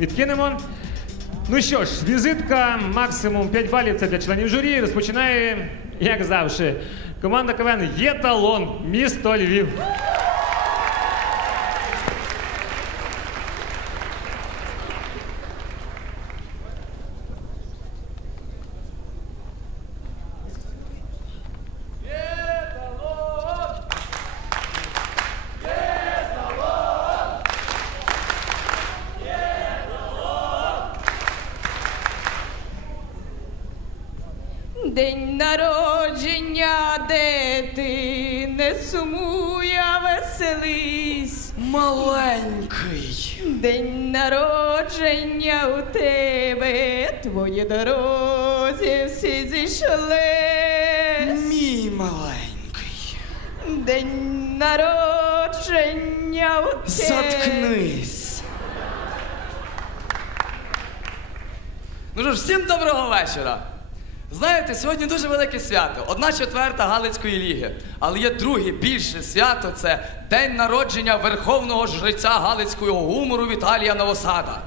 відкинемо. Ну що ж, візитка, максимум 5 балів це для членів журі. Розпочинає, як завжди, команда КВН талон, місто Львів. День народження, де ти не сумуй, а веселись. Маленький. День народження у тебе, твої дорозі всі зійшлись. Мій маленький. День народження у тебе. Заткнись. Ну що ж, всім доброго вечора. Знаєте, сьогодні дуже велике свято. Одна четверта Галицької ліги. Але є друге більше свято це день народження верховного жреця Галицького гумору Віталія Новосада.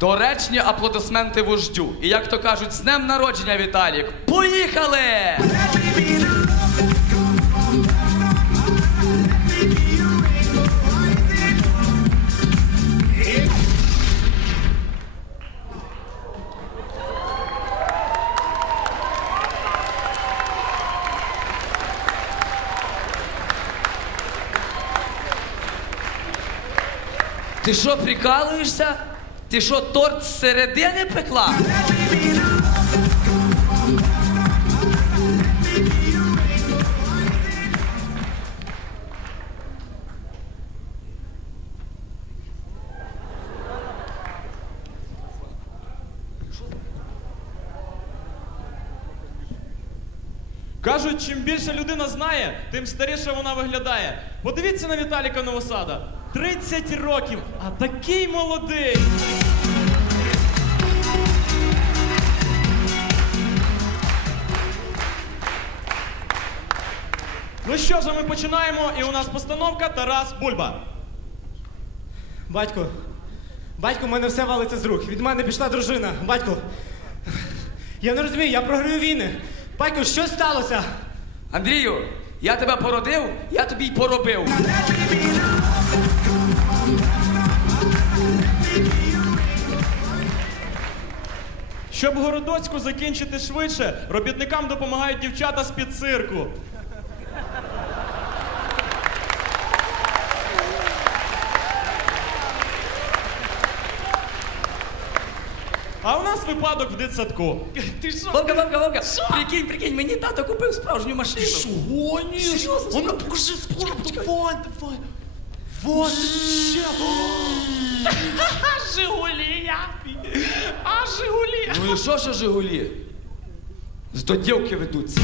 Доречні аплодисменти вождю. І як то кажуть, з днем народження, Віталік. Поїхали! Ти що, прикалуєшся? Ти що, торт з середини пекла? Кажуть, чим більше людина знає, тим старіше вона виглядає. Подивіться на Віталіка Новосада. 30 років, а такий молодий. Ну що ж, ми починаємо, і у нас постановка Тарас Бульба. Батько, батько, в мене все валиться з рук. Від мене пішла дружина. Батько, я не розумію, я програю війни. Батько, що сталося? Андрію, я тебе породив, я тобі й поробив. Щоб Городоцьку закінчити швидше, робітникам допомагають дівчата з-під цирку. А у нас випадок в дитсадку. Ти що? Вовка, Вовка, Вовка, прикинь, прикинь, мені тато купив справжню машину. Ти гониш? Серйозно? А ну покажи спорт, давай, давай. Вот ще. Жигулі, я. Жигулі. Ну і що ще Жигулі? Зато дівки ведуться.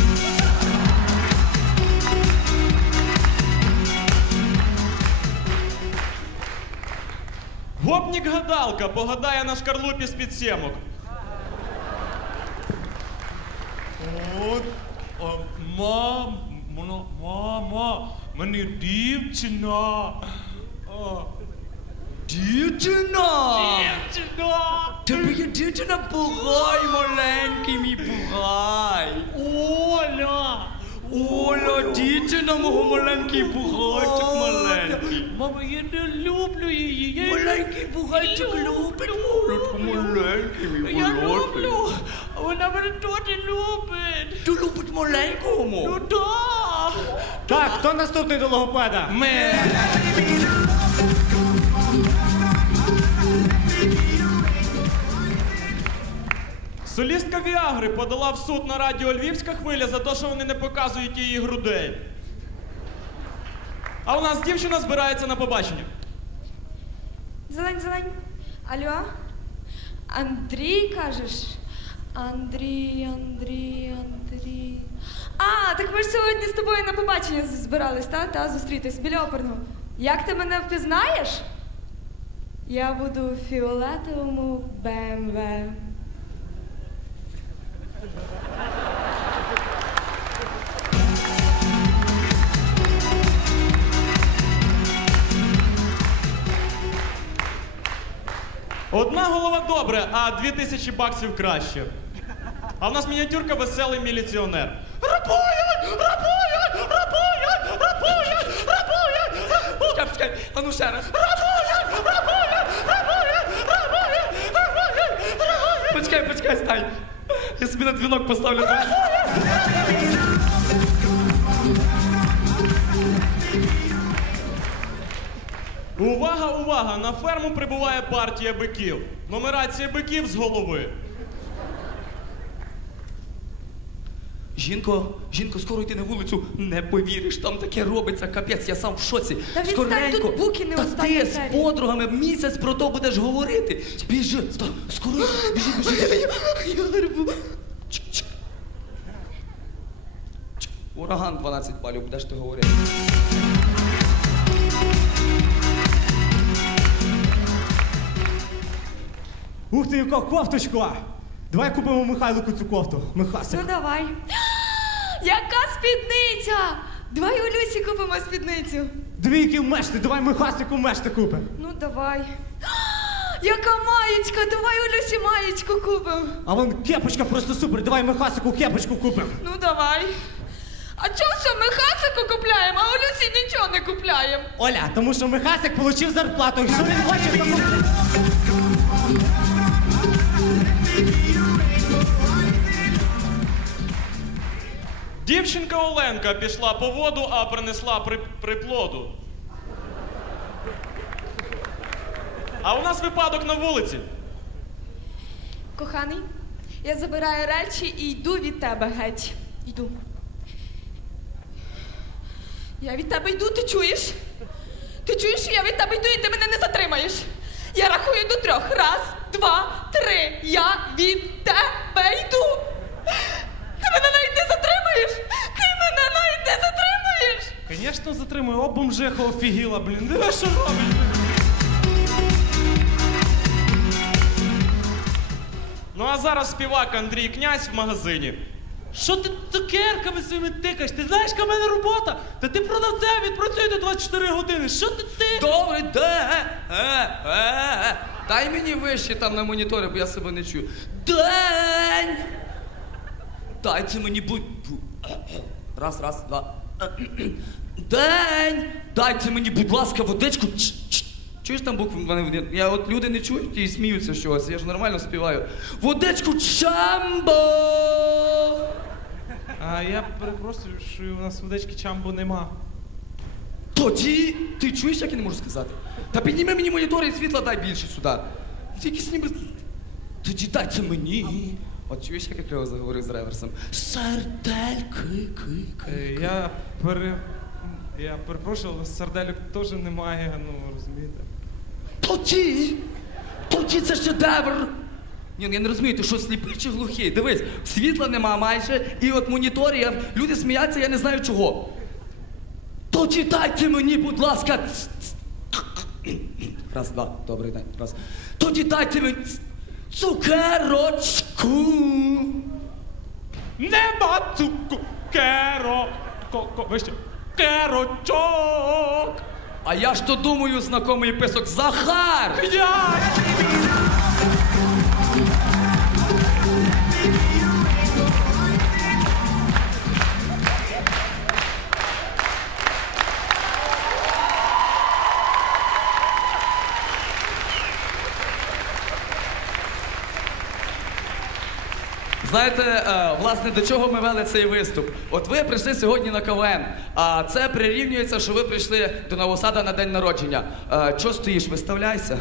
Гопнік-гадалка погадає на шкарлупі з-під сімок. От, а, мам, мама, мені дівчина. А, Дівчина! Дівчина. Тобі є дівчина бугай, маленький мій бугай. Оля. Оля, дівчина мого маленький бугайчик маленький. Мама, я не люблю її. Я Маленький бугайчик любить молодку, маленький мій Я бугайчик. люблю. А Вона мене теж любить. Ти любить маленького Ну мого? да. Так, хто наступний до логопеда? Ми. Солістка Віагри подала в суд на радіо Львівська хвиля за те, що вони не показують її грудей. А у нас дівчина збирається на побачення. Зелень, зелень. Алло? Андрій кажеш? Андрій, Андрій, Андрій. А, так ми ж сьогодні з тобою на побачення збирались, та? Та, зустрітись біля оперного. Як ти мене впізнаєш? Я буду у фіолетовому БМВ. Одна голова добре, а дві тисячі баксів краще. А в нас мініатюрка веселий міліціонер. Рабує! Рабує! Рабує! Рабує! Рабує! Чекай, чекай, а ну ще раз. Рабує! Рабує! Рабує! Рабує! Рабує! Почекай, почекай, стай. Я собі на дзвінок поставлю. Увага, увага! На ферму прибуває партія биків. Нумерація биків з голови. Жінко, жінко, скоро йти на вулицю. Не повіриш, там таке робиться, капець, я сам в шоці. Та відстань, Скоренько. тут буки не Та ти з подругами місяць про то будеш говорити. Біжи, ста, скоро, біжи, біжи. Я грибу. Чик-чик. Чик. Ураган 12 балів, будеш ти говорити. Ух ти, яка кофточка! Давай купимо Михайлику цю кофту. Ну давай. Яка спідниця? Давай у Люсі купимо спідницю. Двійки в мешти, давай Михасику мешти купимо. Ну давай. Яка маєчка? Давай у Люсі маєчку купимо. А вон кепочка просто супер, давай Михасику кепочку купимо. Ну давай. А чого все ми хасику купляємо, а у Люсі нічого не купляємо? Оля, тому що Михасик отримав зарплату. Якщо він хоче, то Дівчинка Оленка пішла по воду, а принесла при, приплоду. А у нас випадок на вулиці. Коханий, я забираю речі і йду від тебе геть. Йду. Я від тебе йду, ти чуєш? Ти чуєш, що я від тебе йду і ти мене не затримаєш. Я рахую до трьох. Раз, два, три. Я від тебе йду. Звісно. О, бомжиха офігіла, блін. Диви, що робить? Ну а зараз співак Андрій Князь в магазині. Що ти цукерками своїми тикаєш? Ти знаєш, яка мене робота? Та ти продавцем відпрацюй до 24 години. Що ти ти? Добре, де? Е, е, е. Дай мені вище там на моніторі, бо я себе не чую. День! Дайте мені будь. Раз, раз, два. День! Дайте мені, будь ласка, водичку. Ч- ч- Чуєш там букви мене? Я от люди не чують і сміються чогось. Я ж нормально співаю. Водичку чамбо! А я перепрошую, що у нас водички чамбо нема. Тоді ти чуєш, як я не можу сказати? Та підніми мені монітор і світла дай більше сюди. Тільки ніби. Тоді дай це мені. От чуєш, як я криво заговорив з реверсом? Сардельки, ки, ки. Е, Я пере. Я перепрошую, але сарделюк теж немає, ну розумієте. Тоді! Тоді це шедевр! Ні, ну я не розумію, ти що сліпий чи глухий? Дивись, світла нема майже, і от моніторів, люди сміються, я не знаю чого. Тоді дайте мені, будь ласка. Раз, два, добрий день. Раз. Тоді дайте мені цукерочку. Нема цукерок! Вище. Керочок! А я ж то думаю, знакомий писок Захар! Я! Знаєте, е, власне, до чого ми вели цей виступ? От ви прийшли сьогодні на КВН, а це прирівнюється, що ви прийшли до Новосада на день народження. Е, Чого стоїш, виставляйся?